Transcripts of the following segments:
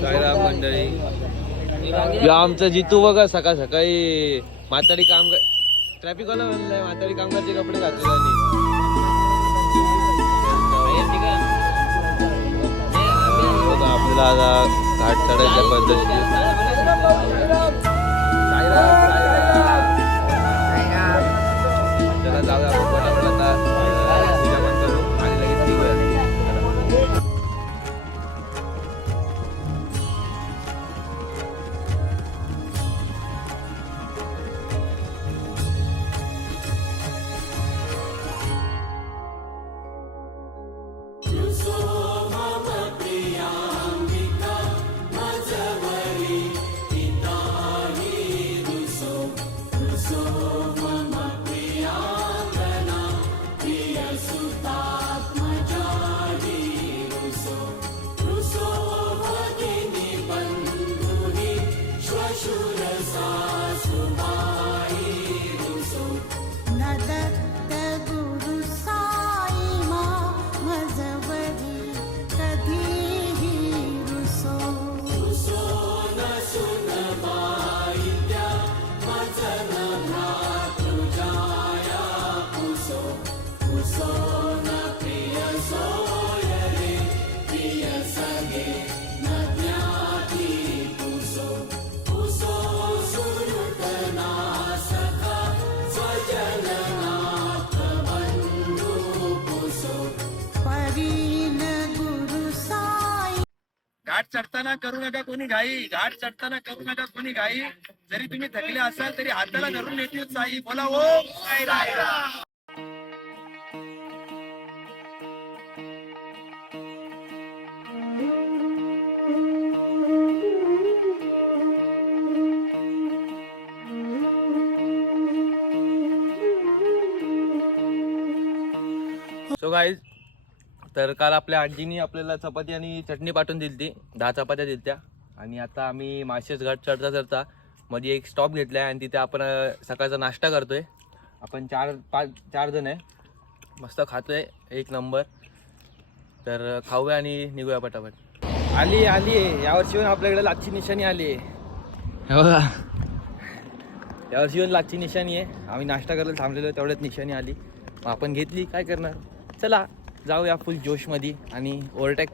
साईराम मंडळी. या आमचं जितू बघा सकाळ सकाळी म्हातारी काम ट्रॅफिक वाला म्हणलंय म्हातारी कामगारचे कपडे घातले आपल्याला आता घाट चढायच्या पद्धती. चला जाऊया आपण पटापट आता पूजा पण करू आणि लगेच निघूया. घाट चढताना करू नका कोणी घाई. घाट चढताना करू नका कोणी घाई. जरी तुम्ही थकले असाल तरी हाताला धरून नेतील साई. बोला ओम साईराम. सो गाईज, तर काल आपल्या आजीनी आपल्याला चपाती आणि चटणी पाठवून दिली ती 10 चपात्या दिलत्या. आणि आता आम्ही माळशेज घाट चढता चढता मध्ये एक स्टॉप घेतला आहे आणि तिथे आपण सकाळचा नाश्ता करतोय. आपण 4 जण आहे, मस्त खातोय एक नंबर. तर खाऊया आणि निघूया पटापट. आली आहे यावर्षी येऊन आपल्याकडे लाचची निशाणी आली आहे बघा. यावर्षी येऊन लाचची निशाणी आहे. आम्ही नाश्ता करायला थांबलेलो तेवढ्यात निशाणी आली, मग आपण घेतली. काय करणार, चला जाऊया फुल जोशमध्ये आणि ओव्हरटेक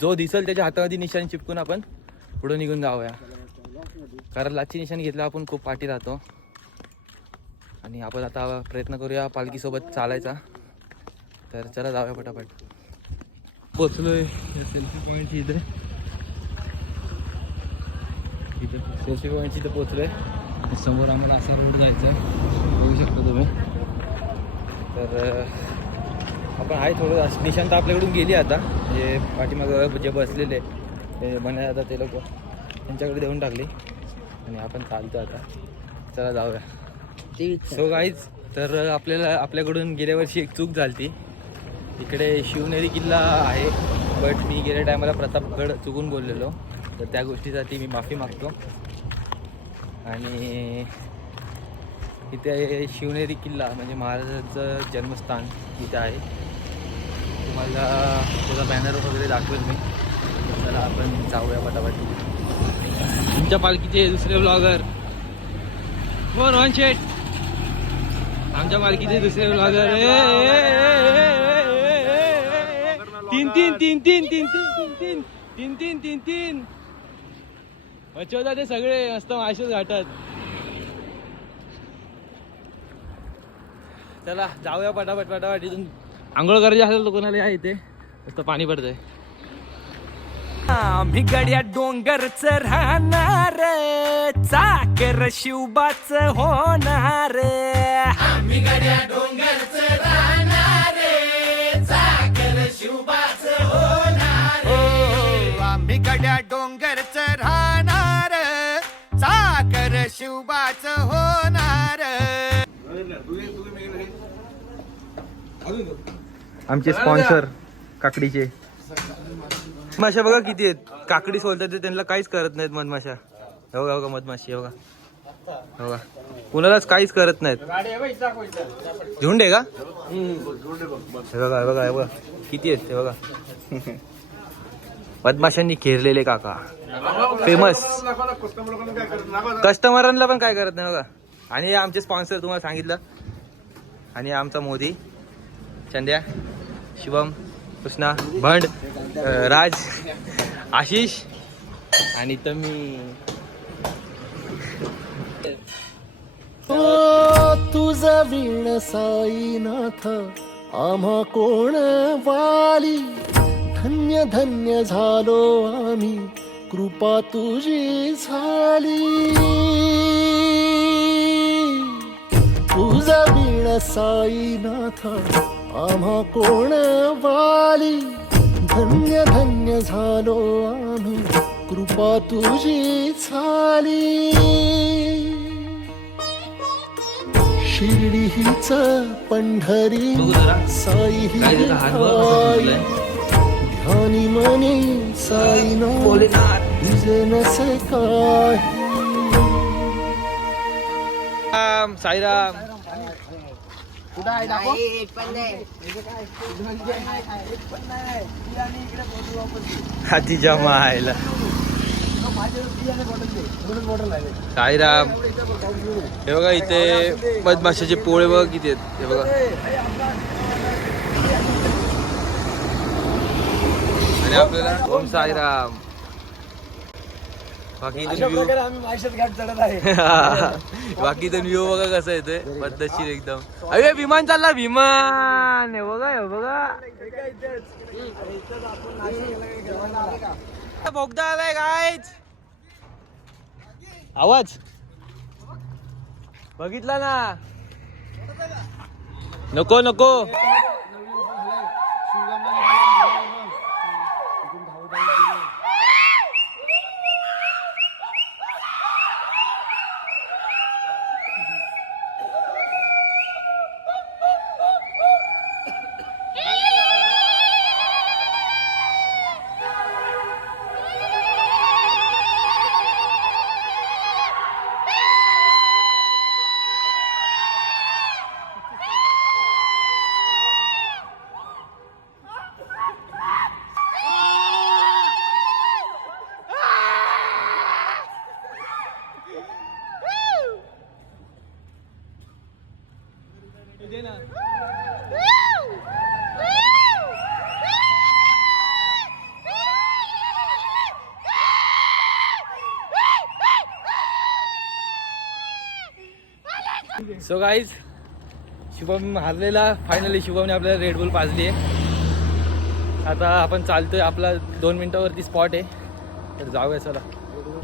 जो दिसेल त्याच्या हातामध्ये निशाणी चिपकून आपण पुढे निघून जाऊया. कारण लाचची निशाणी घेतला आपण खूप पाठी राहतो. आणि आपण आता प्रयत्न करूया पालखीसोबत चालायचा. तर चला जाऊया पटापट. पोचलोय सेल्फी पॉईंट इथे. सेल्फी पॉईंट इथे पोचलोय. समोर आम्हाला असा रोड जायचा बघू शकता तुम्ही. तर आपण आहे थोडं निशांत आपल्याकडून गेली आता. जे पाठीमागं जे बसलेले ते बनाय आता ते लोक त्यांच्याकडे देऊन टाकली आणि आपण चालतो आता. चला जाऊया. सो गाईज, तर आपल्याकडून गेल्या वर्षी एक चूक झाली. इकडे शिवनेरी किल्ला आहे, बट मी गेल्या टायमाला प्रतापगड चुकून बोललेलो. तर त्या गोष्टीसाठी मी माफी मागतो. आणि इथे शिवनेरी किल्ला म्हणजे महाराजांचं जन्मस्थान इथे आहे. तुम्हाला त्याचा बॅनर वगैरे दाखवेल मी. चला आपण जाऊया पटापट. तुमच्या पालखीचे दुसरे ब्लॉगर रोहन शेठ. आमच्या पालखीचे दुसरे ब्लॉगर तीन बचवता ते सगळे मस्त माळशेज घाटात. चला जाऊया पटापट. इथून आंघोळ करायची असेल तर कोणाला या इथे मस्त पाणी पडतंय. आम्ही गड्या डोंगरच राहणार, चाकर शिवबाच होणार. आम्ही गड्या डोंगरच राहणार, चाकर शिवबाच होणार. आम्ही गड्या डोंगरच राहणार, चाकर शिवबाच होणार. आमचे स्पॉन्सर काकडीचे मधमाशा बघा किती आहेत. काकडी सोलतात ते त्यांना काहीच करत नाहीत मधमाशा. हो बघा मधमाशी, हो बघा कुणालाच काहीच करत नाहीत. झुंड आहे का? हे बघा किती आहेत ते बघा. मधमाशांनी घेरलेले काका फेमस. कस्टमरांना पण काय करत नाही बघा. आणि आमचे स्पॉन्सर तुम्हाला सांगितलं. आणि आमचा मोदी, चंद्या, शिवम, कृष्णा, भंड, राज, आशिष आणि तुम्ही. तुझा वीण साईनाथ आम्हा कोण वाली, धन्य धन्य झालो आम्ही कृपा तुझी झाली. तुझा वीण साईनाथ आम्हा कोण वाली, धन्य धन्य झालो आम्ही कृपा तुझी झाली. शिर्डी हीच पंढरी साई ही ध्यानी मनी साईनाथ तुझे नसे काय. साईराम. हातीच्या मायला साईराम. हे बघा इथे मधमाशाचे पोळे बघा किती आहेत. हे बघा आणि आपल्याला ओम साईराम. बाकी बाकी तर व्ह्यू बघा कसा येतोय पद्धतशीर एकदम. अरे विमान चालला, विमान. हे बघा हे बघा बोगदा आलाय गायच. आवाज बघितला ना. नको नको. सो गाईज शुभम हारलेला. फायनली शुभमने आपल्याला रेड बुल पाजली आहे. आता आपण चालतोय. आपला 2 मिनिटावरती स्पॉट आहे, तर जाऊया चला.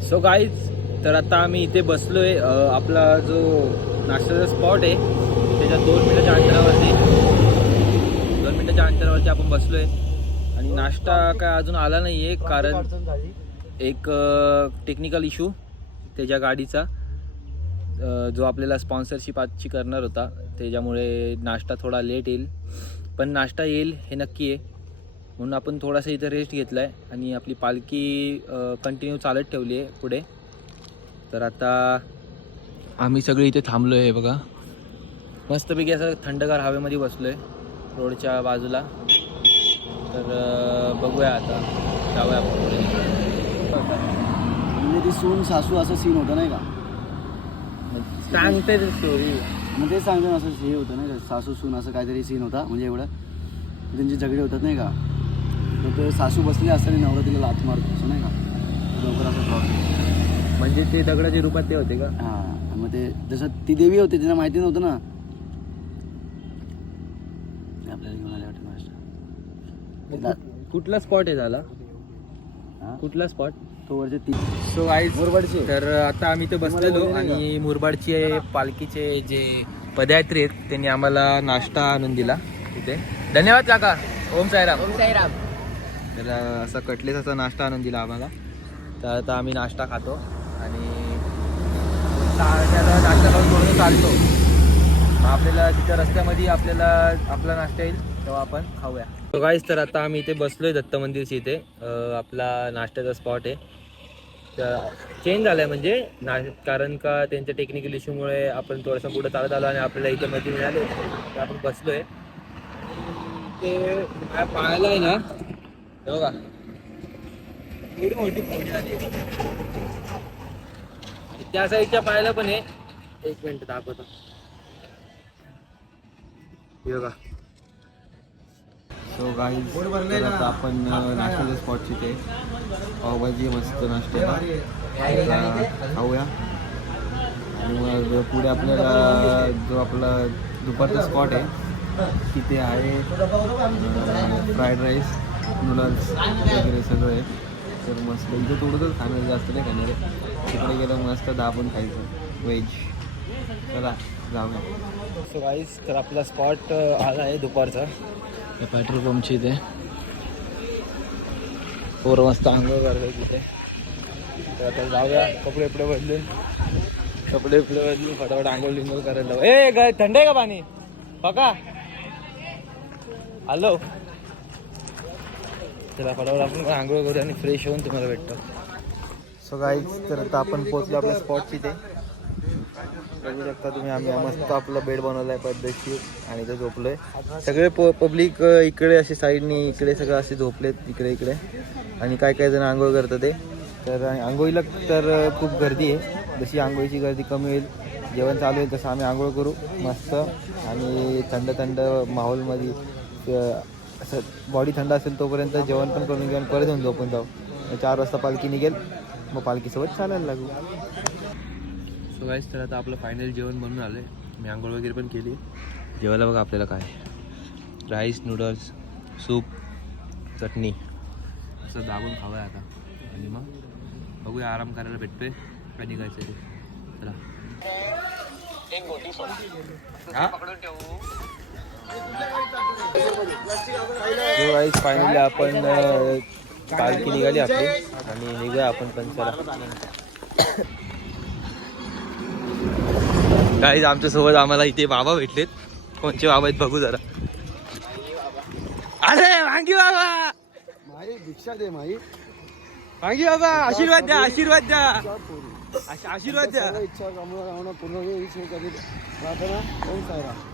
सो गाईज तर आता आम्ही इथे बसलोय. आपला जो नाश्त्याचा स्पॉट आहे त्याच्या 2 मिनिटाच्या अंतरावरती आपण बसलोय. आणि नाश्ता काय अजून आला नाही आहे, कारण एक टेक्निकल इश्यू त्याच्या गाडीचा, जो आपल्याला स्पॉन्सरशिप आजची करणार होता, त्याच्यामुळे नाश्ता थोडा लेट येईल. पण नाश्ता येईल हे नक्की आहे. म्हणून आपण थोडासा इथं रेस्ट घेतला आहे आणि आपली पालखी कंटिन्यू चालत ठेवली आहे पुढे. तर आता आम्ही सगळे इथे थांबलो आहे बघा. मस्तपैकी असं थंडगार हवेमध्ये बसलो आहे रोडच्या बाजूला. तर बघूया आता, जाऊया आपण पुढे. म्हणजे ती सून सासू असं सीन होतं नाही का, सांगते स्टोरी. मग ते सांगतो असं हे होतं नाही का, सासू सून असं काहीतरी सीन होता. म्हणजे एवढं त्यांचे झगडे होतात नाही का, तर ते सासू बसले असताना नवरा तिला लाथ मारतो असं नाही का, लवकर असं प्रॉब्लेम. म्हणजे ते दगडाच्या रूपात ते होते का? हां, मग ते जसं ती देवी होती त्यांना माहिती नव्हतं ना. आपल्याला घेऊन आले वाटतं नाश्ता. कुठला स्पॉट आहे झाला? हां, कुठला स्पॉट? तो वरचे ती. सो गाईज मुरबाडची. तर आता आम्ही इथे बसलेलो आणि मुरबाडचे पालखीचे जे पदयात्री आहेत त्यांनी आम्हाला नाश्ता आणून दिला इथे. धन्यवाद काका. ओम साईराम. ओम साईराम. तर असा कटलेसाचा नाश्ता आणून दिला आम्हाला. तर आता आम्ही नाश्ता खातो आणि नाश्ता खाऊन थोडं चालतो. आपल्याला तिथं रस्त्यामध्ये आपल्याला आपला नाश्ता येईल तेव्हा आपण खाऊया. सो गाईज तर आता आम्ही इथे बसलोय दत्त मंदिरची इथे. आपला नाश्त्याचा स्पॉट आहे. तर चेंज झालं आहे म्हणजे कारण का त्यांच्या टेक्निकल इश्यूमुळे आपण थोडंसं पुढं चालत आलो आणि आपल्याला इथं मध्ये मिळाले तर आपण बसलो आहे. ते पाहायला आहे ना, बघा एवढी मोठी फोडी आली. त्या साईडच्या पाहायला पण आहे. एक मिनिट दाखवतो. हे बघा. सो गाईज आता आपण नाश्त्याच्या स्पॉटची ते पावभाजी मस्त नाश्ता खाऊया. आणि मग पुढे आपल्याला जो आपला दुपारचा स्पॉट आहे तिथे आहे फ्राईड राईस, नूडल्स वगैरे सगळं आहे. तर मस्त इथं थोडंसं खाणं जास्त नाही खाणार आहे. तिकडे गेलं मस्त दाबून खायचं व्हेज. चला जाऊया. सो गाईज तर आपला स्पॉट आला आहे दुपारचा पेट्रोल पंपची इथे. पोरं मस्त आंघोळ करतात तिथे. तर आता जाऊया. कपडे बदलून फटाफट आंघोळ लिंघोळ करायला जाऊ. ए गाय थंड आहे का पाणी बघा. हॅलो चला फटाफट आपण आंघोळ करू आणि फ्रेश होऊन तुम्हाला भेटतो. सो गाईज तर आता आपण पोहोचलो आपल्या स्पॉटची ते. बघू शकता तुम्ही आम्ही मस्त आपला बेड बनवला आहे पद्धतशीर आणि इथे झोपलोय. सगळे पब्लिक इकडे असे साईडनी इकडे सगळं असे झोपलेत इकडे आणि काय जण आंघोळ करतात ते. तर आंघोळीला तर खूप गर्दी आहे. जशी आंघोळीची गर्दी कमी होईल जेवण चालू होईल तसं आम्ही आंघोळ करू मस्त आणि थंड माहोलमध्ये असं बॉडी थंड असेल तोपर्यंत जेवण पण करून घेऊन परत येऊन झोपून जाऊ. 4 वाजता पालखी निघेल मग पालखीसोबत चालायला लागू. सो गाईस तर आता आपलं फायनल जेवण बनून आलं आहे. मी आंघोळ वगैरे पण केली. जेवायला बघा आपल्याला काय राईस, नूडल्स, सूप, चटणी असं दाबून खावं आता. आणि मग बघूया आराम करायला भेटतोय का निघायचं ते. चला फायनली आपण पालखी निघाली आपली आणि निघूया आपण पण. चला गाईज आमच्या सोबत आम्हाला इथे बाबा भेटलेत. कोणचे बाबा आहेत बघू जरा. अरे वांगी बाबा माई भिक्षा दे माई. वांगी बाबा आशीर्वाद द्या आशीर्वाद द्या. इच्छा पूर्ण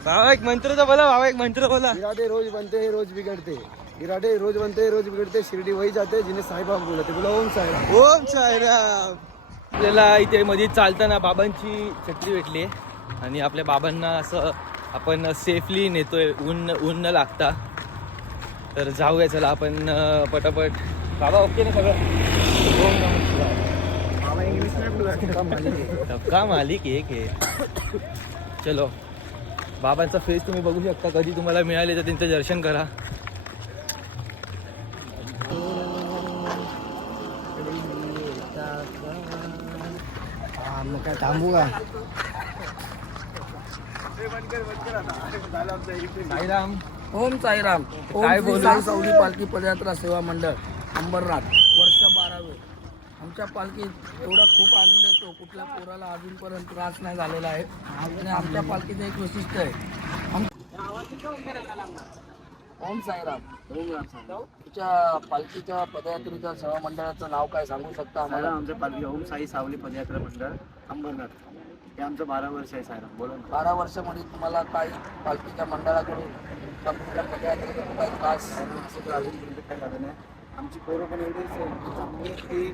बाबा एक मंत्र तर बोला. बाबा एक मंत्र बोला. गिराडे रोज बनते रोज बिगड़ते. गिराडे रोज बनते रोज बिगड़ते. शिर्डी वही जाते जिन्हें साईबाबा बोलते. बोला ओम साईराम. ओम साईराम. आपल्याला इथे मध्ये चालताना बाबांची छत्री भेटली आणि आपल्या बाबांना असं आपण सेफली नेतोय. ऊन न लागता. तर जाऊया चला आपण पटापट. बाबा ओके ना सगळं. सबका मालिक एक आहे. चलो बाबांचा फेस तुम्ही बघू शकता. कधी तुम्हाला मिळाले तर त्यांचं दर्शन करा. मग काय थांबू का. साईराम. ओम साईराम. काय ओम बोलू? श्री सावली पालखी पदयात्रा सेवा मंडळ अंबरनाथ वर्ष 12वे. आमच्या पालखीत एवढा खूप आनंद येतो. कुठल्या पोराला अजूनपर्यंत त्रास नाही झालेला आहे. आणि आमच्या पालखीचं एक वैशिष्ट्य आहे. ओम साईराम. तुमच्या पालखीच्या पदयात्रेच्या सेवा मंडळाचं नाव काय सांगू शकता आम्हाला? आमच्या पालखी ओम साई सावली पदयात्रा मंडळ अंबरनाथ हे आमचं 12 वर्ष आहे. सायराम बोला. 12 वर्षामध्ये तुम्हाला काही पालखीच्या मंडळाकडून तुमच्या पदयात्रेचा काही त्रास असं अजून काही झालं नाही. आमची पोरं पण एवढीच की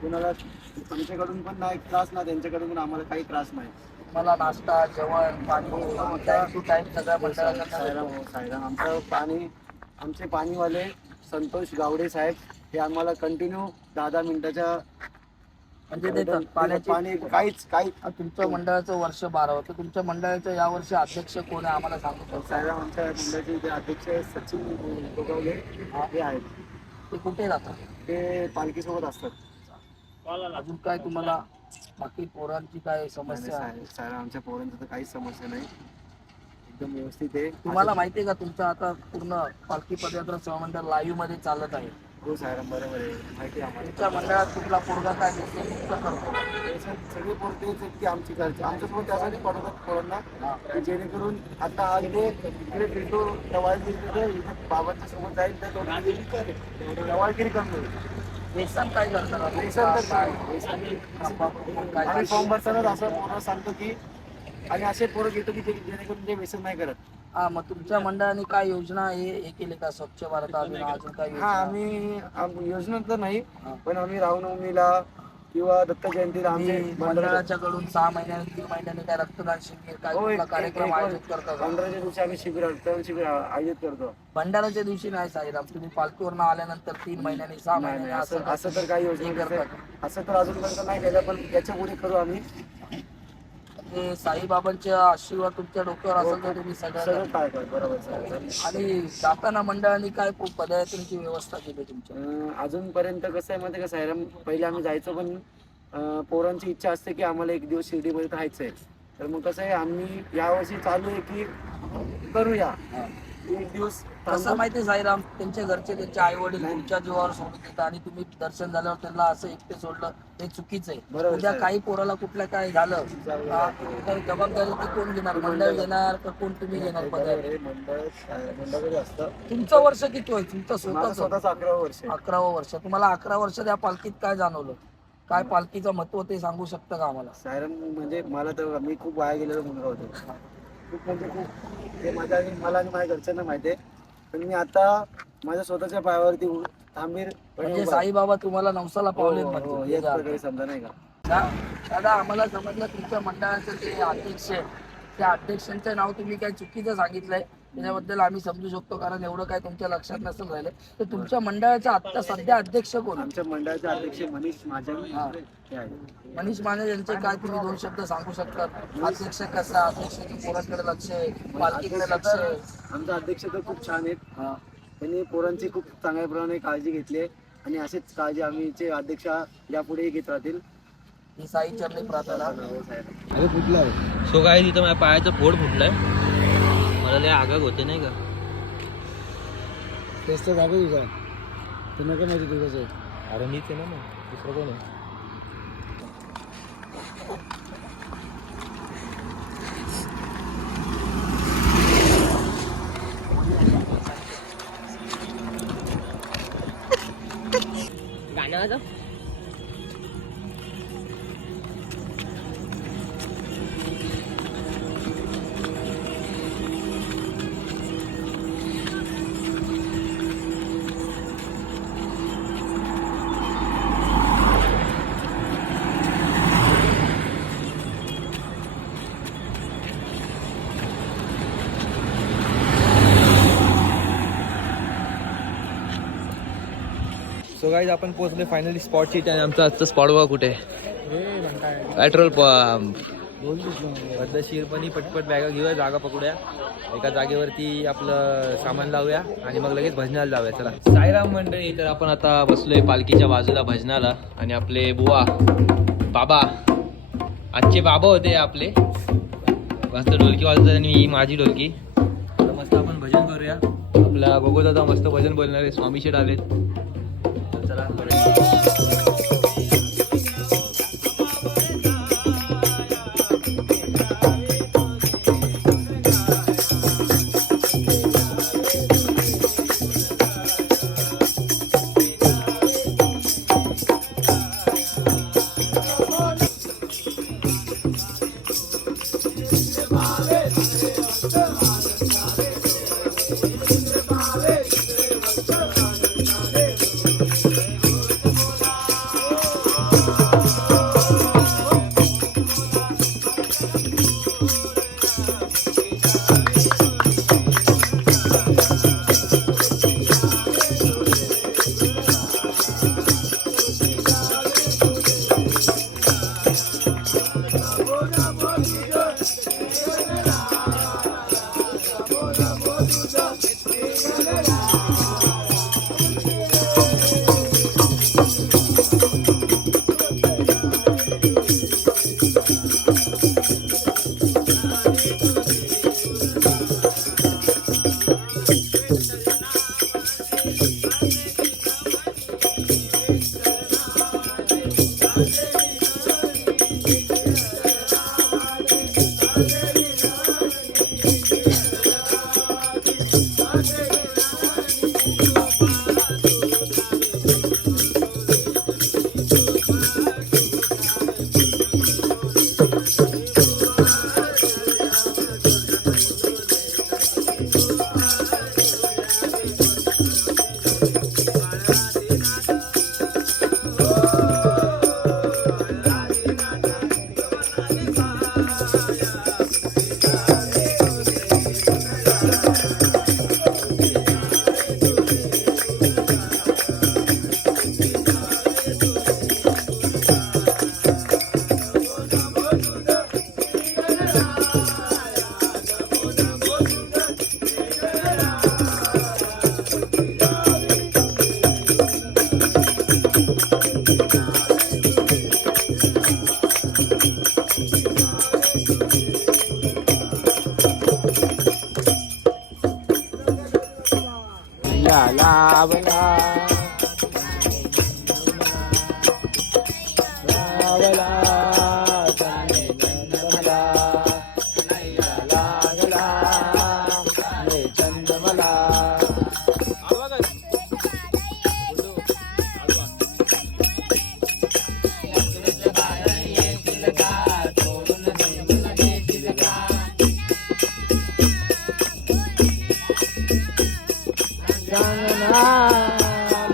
कुणाला आमच्याकडून पण नाही त्रास ना त्यांच्याकडून पण आम्हाला काही त्रास नाही. मला नाश्ता जेवण पाणी टाईम टू टाईम सगळ्या मंडळाचा सायराम आमचे पाणीवाले संतोष गावडे साहेब हे आम्हाला कंटिन्यू 10 मिनिटाच्या म्हणजे देतात पाण्याची. पाणी काहीच तुमच्या मंडळाचं वर्ष 12 होतं. तुमच्या मंडळाच्या यावर्षी अध्यक्ष कोण आहे आम्हाला सांगू शकता? सायराम आमच्या मंडळाचे जे अध्यक्ष सचिन गोगावले हे आहेत. ते कुठे राहतात? ते पालखीसोबत असतात. अजून काय तुम्हाला बाकी पोरांची काय समस्या आहे? सायराम आमच्या पोरांचं तर काहीच समस्या नाही. एकदम व्यवस्थित आहे. तुम्हाला माहिती आहे का तुमचं आता पूर्ण पालखी पदयात्रा सेवा मंडळ लाईव्ह मध्ये चालत आहे? हो सायराम बरोबर आहे. माहिती आहे आम्हाला. तुमच्या मंडळात कुठला पोरगा काय मुक्त करतो? सगळे पोरं तेच आहेत की आमची घरचे आमच्यासोबत त्यासाठी पडतात पोरांना की जेणेकरून आता आज ते इकडे फिरतो दवाळगिरी बाबांच्या सोबत जाईल तर दवाळगिरी कमी होईल. व्यसन काय करतात? व्यसन तर काय आम्ही फॉर्म भरतानाच असं पोरं सांगतो की आणि असे पोरं घेतो की जेणेकरून ते व्यसन नाही करत. हा, मग तुमच्या मंडळाने काय योजना हे केली का? स्वच्छ भारत अभियान अजून काय हा योजना? आम्ही योजना तर नाही, हा. पण आम्ही रामनवमीला किंवा दत्त जयंतीला आमचे मंडळाच्या कडून 6 महिन्यांनी 3 महिन्यांनी काय रक्तदान शिबिर काय कुठला कार्यक्रम आयोजित करता का? पंधराच्या दिवशी आम्ही रक्तदान शिबिर आयोजित करतो. भंडाराच्या दिवशी नाही साईराम, तुम्ही पालखीवरून आल्यानंतर 3 महिन्यांनी 6 नाही महिन्यांनी नाही, असं असं तर काही योजना करता करतात, असं तर अजूनपर्यंत नाही केलं, पण याच्या पुढे करू आम्ही. म्हणजे साईबाबांच्या आशीर्वाद तुमच्या डोक्यावर असेल तर तुम्ही सगळं सगळं. काय काय बरोबर सर. आणि जाताना मंडळाने काय पदयात्रेची व्यवस्था केली तुमच्या? अजूनपर्यंत कसं आहे माहिती का सायराम, पहिले आम्ही जायचो, पण पोरांची इच्छा असते की आम्हाला एक दिवस शिर्डीमध्ये राहायचं आहे. तर मग कसं आहे, आम्ही यावर्षी चालू आहे की करूया एक दिवस कसं माहिती साईराम, त्यांच्या घरचे त्यांचे आई वडील तुमच्या जीवावर सोडून देतात आणि तुम्ही दर्शन झाल्यावर त्यांना असं एकटे सोडलं हे चुकीचं आहे. बरोबर, उद्या साहेब. काही पोराला कुठल्या काय झालं तर जबाबदारी ती कोण घेणार? मंडळ घेणार का कोण तुम्ही घेणार पदयात्रे? मंडळ असतं. तुमचं वर्ष किती होय? तुमचं माझं स्वतःच स्वतःच 11 वर्ष आहे. 11वं वर्ष. तुम्हाला 11 वर्षात या पालखीत काय जाणवलं? काय पालखीचं महत्व ते सांगू शकतं का आम्हाला? सायरन म्हणजे मला तर, मी खूप वाया गेलेलो मुलगा होतो, खूप म्हणजे खूप. ते मला आणि माझ्या घरच्यांना माहिती आहे, पण मी आता माझ्या स्वतःच्या पायावरती थांबीरपणे म्हणजे उभा आहे. साईबाबा तुम्हाला नवसाला पावले हो, हो, याच प्रकारे समजा नाही का. दादा, आम्हाला समजलं तुमच्या मंडळाचे ते अध्यक्ष आहे, त्या अध्यक्षांचं नाव तुम्ही काय चुकीचं सांगितलंय, त्याच्याबद्दल आम्ही समजू शकतो, कारण एवढं काय तुमच्या लक्षात नसेल राहिलं. तर तुमच्या मंडळाचा आता सध्या अध्यक्ष कोण? आमच्या मंडळाचे अध्यक्ष मनीष महाजन हे आहेत. मनीष माने यांचे काय तुम्ही 2 शब्द सांगू शकता? अध्यक्ष कसा, अध्यक्षाच्या पोरांकडे लक्ष आहे, पालखीकडे लक्ष आहे? आमचा अध्यक्ष तर खूप छान आहेत. हा. त्यांनी पोरांची खूप चांगल्या प्रमाणे काळजी घेतली आहे आणि अशीच काळजी आम्हीचे अध्यक्ष यापुढेही घेत राहतील. ही साई चरणी प्रार्थना. अरे कुठला आहे? सो काय तिथं माझ्या पायाचा फोड फुटलाय, मला लय आगाग होते नाही का. तेच तर दाखव तुझा, तू नका माहिती तुझं आहे. अरे मीच आहे ना, मग दुसरं कोण आहे? गाणं सो गाईज आपण पोहोचले फायनली स्पॉटची. आणि आमचा आजचा स्पॉट बघा कुठे, पेट्रोल पंप. पद्धतशीरपणे पटपट बॅगा घेऊया, जागा पकडूया, एका जागेवरती आपलं सामान लावूया आणि मग लगेच भजनाला जाऊया. चला साईराम मंडळी, तर आपण आता बसलोय पालखीच्या बाजूला भजनाला. आणि आपले बुवा बाबा, आजचे बाबा होते आपले, मस्त ढोलकी वाजवतात आणि ही माझी ढोलकी. तर मस्त आपण भजन करूया. आपला गोगोदादा मस्त भजन बोलणारे स्वामी शेठ आलेत. चला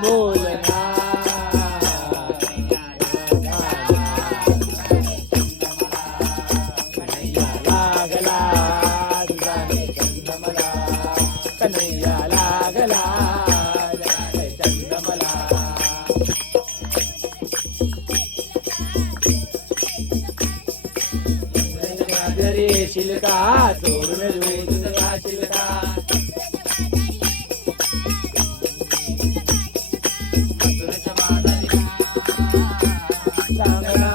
बोलना कन्हैया लागला तुझा चंद मला कन्हैया लागला चंद मला रे शिलका सोडून तुझा शिलका चांगला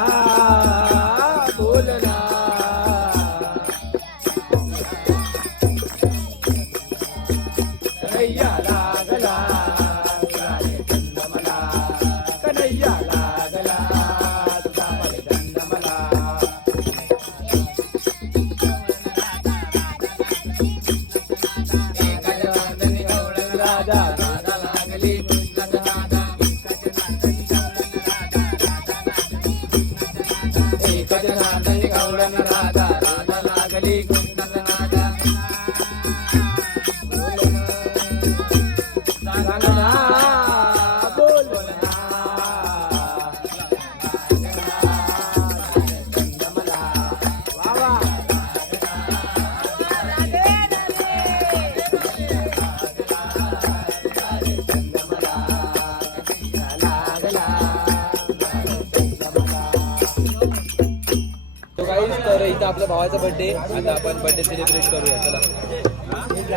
बोलना कन्हैया लागला चंद मला कन्हैया लागला तुझा चंद मला राजा राजा लागली एकच नांदणी गौडन राधा राधा लागली गुंडनादा चांगला बोलना मला वा तो गाईज तर इथं आपल्या भावाचा बर्थडे आता आपण बर्थडे सेलिब्रेट करूया चला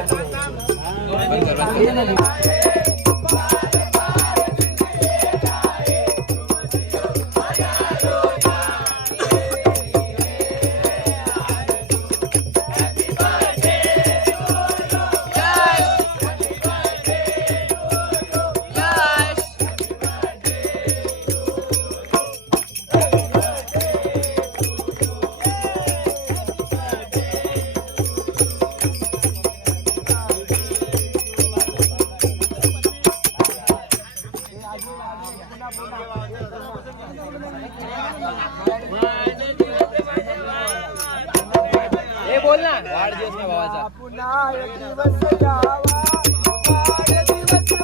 हे बोल ना वाढदिवस ना भावाचा पुन्हा एक दिवस यावा वाढदिवस